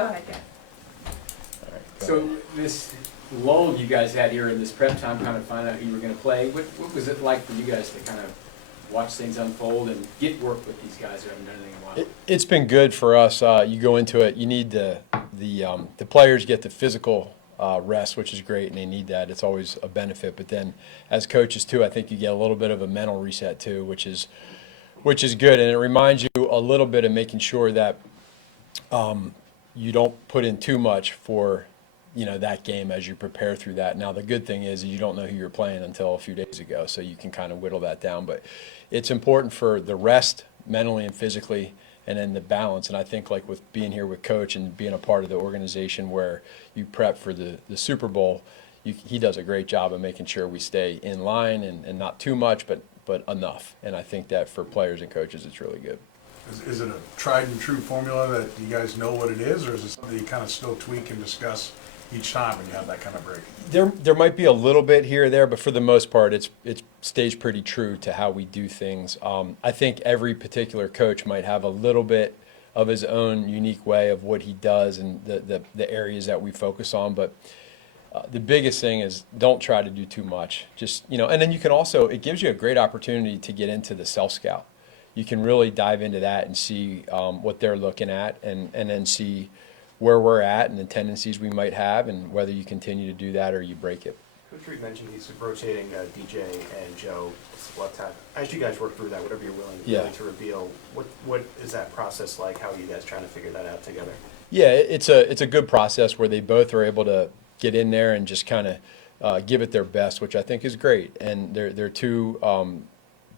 Go ahead, Jeff. So this lull you guys had here in this prep time, kind of find out who you were going to play. What was it like for you guys to kind of watch things unfold and get work with these guys who haven't done anything in a while? It's been good for us. You go into it, you need the players get the physical rest, which is great, and they need that. It's always a benefit. But then as coaches too, I think you get a little bit of a mental reset too, which is good, and it reminds you a little bit of making sure that you don't put in too much for that game as you prepare through that. Now the good thing is you don't know who you're playing until a few days ago, so you can kind of whittle that down. But it's important for the rest mentally and physically, and then the balance. And I think like with being here with Coach and being a part of the organization where you prep for the Super Bowl, he does a great job of making sure we stay in line and not too much, but enough. And I think that for players and coaches, it's really good. Is it a tried and true formula that you guys know what it is, or is it something you kind of still tweak and discuss each time when you have that kind of break? There might be a little bit here or there, but for the most part, it stays pretty true to how we do things. I think every particular coach might have a little bit of his own unique way of what he does and the areas that we focus on. But the biggest thing is don't try to do too much. Just and then you can also, it gives you a great opportunity to get into the self-scout. You can really dive into that and see what they're looking at, and then see where we're at and the tendencies we might have, and whether you continue to do that or you break it. Coach Reed mentioned he's rotating DJ and Joe left tackle. As you guys work through that, whatever you're willing to reveal, what is that process like? How are you guys trying to figure that out together? Yeah, it's a good process where they both are able to get in there and just kind of give it their best, which I think is great. And they're two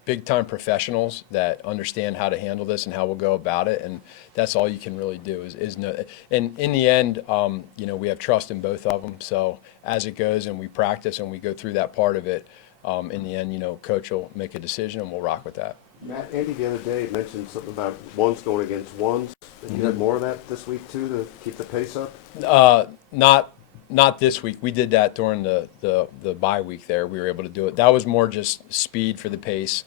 big-time professionals that understand how to handle this and how we'll go about it, and that's all you can really do is know. And in the end, we have trust in both of them. So as it goes and we practice and we go through that part of it, in the end, Coach will make a decision and we'll rock with that. Matt, Andy the other day mentioned something about ones going against ones. Did you have more of that this week too to keep the pace up? Not this week. We did that during the bye week there. We were able to do it. That was more just speed for the pace.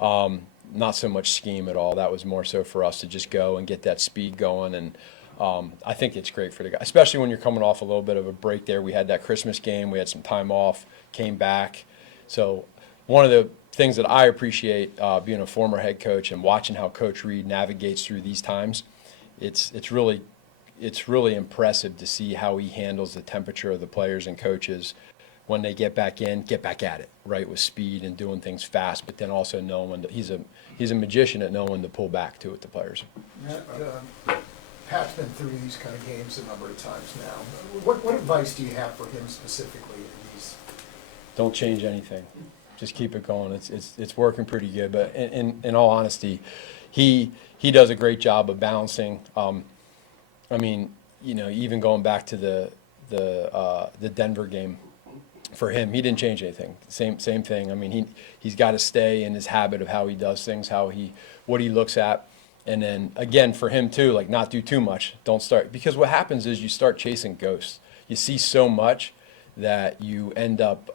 Not so much scheme at all. That was more so for us to just go and get that speed going. And I think it's great for the guys, especially when you're coming off a little bit of a break there. We had that Christmas game. We had some time off, came back. So one of the things that I appreciate being a former head coach and watching how Coach Reed navigates through these times, it's really impressive to see how he handles the temperature of the players and coaches when they get back at it, right, with speed and doing things fast, but then also knowing when he's a magician at knowing when to pull back to with the players. Pat's been through these kind of games a number of times now. What advice do you have for him specifically in these? Don't change anything. Just keep it going. It's working pretty good. But in all honesty, he does a great job of balancing. Even going back to the Denver game, for him, he didn't change anything. Same thing. He's got to stay in his habit of how he does things, what he looks at, and then again for him too, like not do too much. Don't start, because what happens is you start chasing ghosts. You see so much that you end up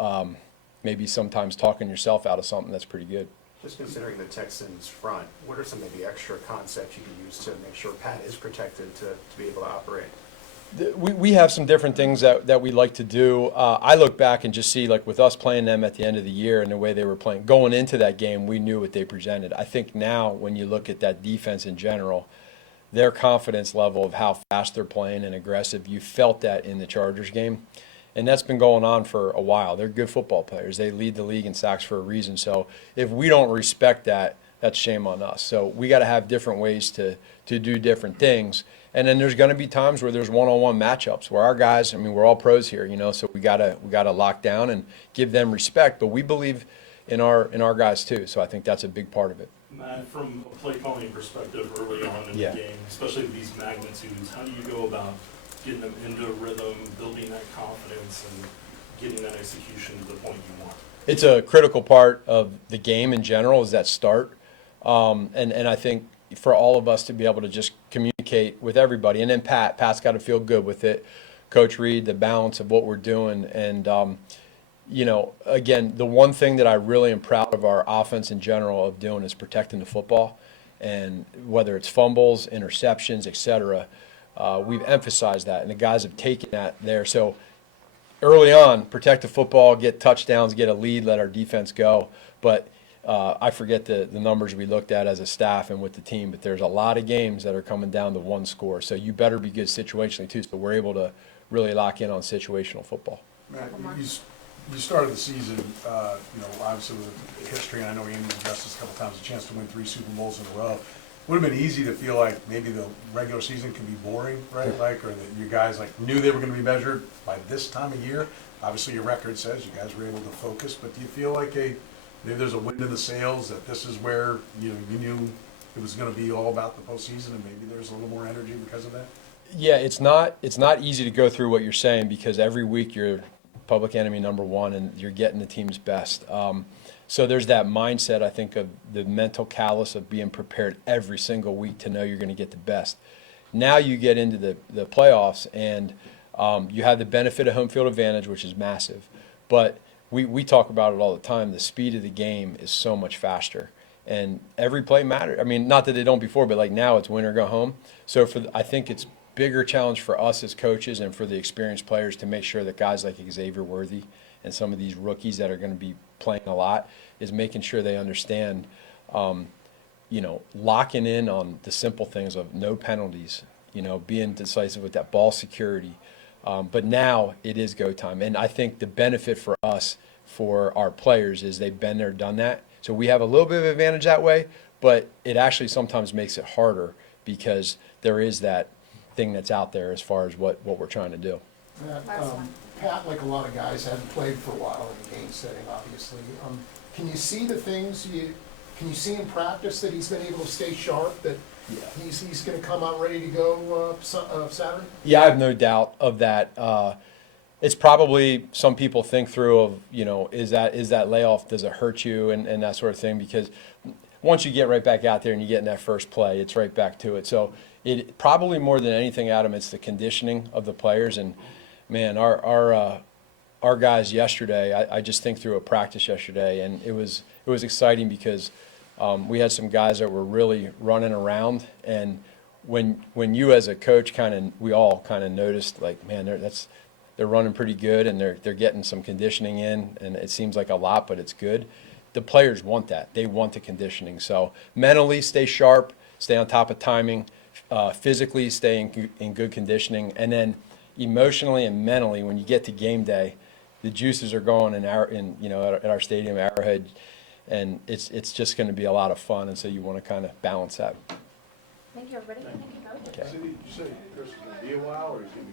maybe sometimes talking yourself out of something that's pretty good. Just considering the Texans front, what are some of the extra concepts you can use to make sure Pat is protected to be able to operate? We have some different things that we like to do. I look back and just see, like with us playing them at the end of the year and the way they were playing, going into that game, we knew what they presented. I think now when you look at that defense in general, their confidence level of how fast they're playing and aggressive, you felt that in the Chargers game. And that's been going on for a while. They're good football players. They lead the league in sacks for a reason. So if we don't respect that, that's shame on us. So we got to have different ways to do different things. And then there's going to be times where there's one-on-one matchups where our guys, we're all pros here, so we gotta lock down and give them respect. But we believe in our guys too. So I think that's a big part of it. Matt, from a play calling perspective early on in the game, especially these magnitudes, how do you go about getting them into a rhythm, building that confidence, and getting that execution to the point you want? It's a critical part of the game in general, is that start. And I think for all of us to be able to just communicate with everybody, and then Pat's got to feel good with it. Coach Reed, the balance of what we're doing, and again, the one thing that I really am proud of our offense in general of doing is protecting the football, and whether it's fumbles, interceptions, etc. we've emphasized that, and the guys have taken that there. So early on, protect the football, get touchdowns, get a lead, let our defense go. But I forget the numbers we looked at as a staff and with the team, but there's a lot of games that are coming down to one score. So you better be good situationally too, so we're able to really lock in on situational football. Matt, you started the season, obviously with history, and I know Andy's addressed this a couple times, a chance to win 3 Super Bowls in a row. Would have been easy to feel like maybe the regular season can be boring, right? Like, or that you guys knew they were going to be measured by this time of year. Obviously, your record says you guys were able to focus, but do you feel like maybe there's a wind in the sails that this is where you knew it was going to be all about the postseason, and maybe there's a little more energy because of that? Yeah, it's not easy to go through what you're saying because every week you're public enemy number one and you're getting the team's best. So there's that mindset, I think, of the mental callous of being prepared every single week to know you're going to get the best. Now you get into the playoffs and you have the benefit of home field advantage, which is massive. But we talk about it all the time. The speed of the game is so much faster. And every play matters. I mean, not that they don't before, but like now it's win or go home. So I think it's bigger challenge for us as coaches and for the experienced players to make sure that guys like Xavier Worthy and some of these rookies that are going to be playing a lot is making sure they understand, locking in on the simple things of no penalties, being decisive with that ball security. But now it is go time. And I think the benefit for us, for our players, is they've been there, done that. So we have a little bit of advantage that way, but it actually sometimes makes it harder because there is that thing that's out there as far as what we're trying to do. Pat, like a lot of guys, hadn't played for a while in the game setting, obviously. Can you see the things can you see in practice that he's been able to stay sharp, that he's going to come out ready to go Saturday? Yeah, I have no doubt of that. It's probably some people think through of, is that layoff, does it hurt you and that sort of thing, because once you get right back out there and you get in that first play, it's right back to it. So it probably more than anything, Adam, it's the conditioning of the players. And man, our guys yesterday, I just think through a practice yesterday, and it was exciting because we had some guys that were really running around, and when you as a coach we all kind of noticed, like, man, they're running pretty good and they're getting some conditioning in, and it seems like a lot, but it's good. The players want that. They want the conditioning. So mentally, stay sharp, stay on top of timing, physically stay in good conditioning, and then emotionally and mentally, when you get to game day, the juices are going at our stadium, Arrowhead, and it's just going to be a lot of fun, and so you want to kind of balance that. Thank you, everybody. Thank you, Coach. Okay. Did you say Chris is going to be a while, or is he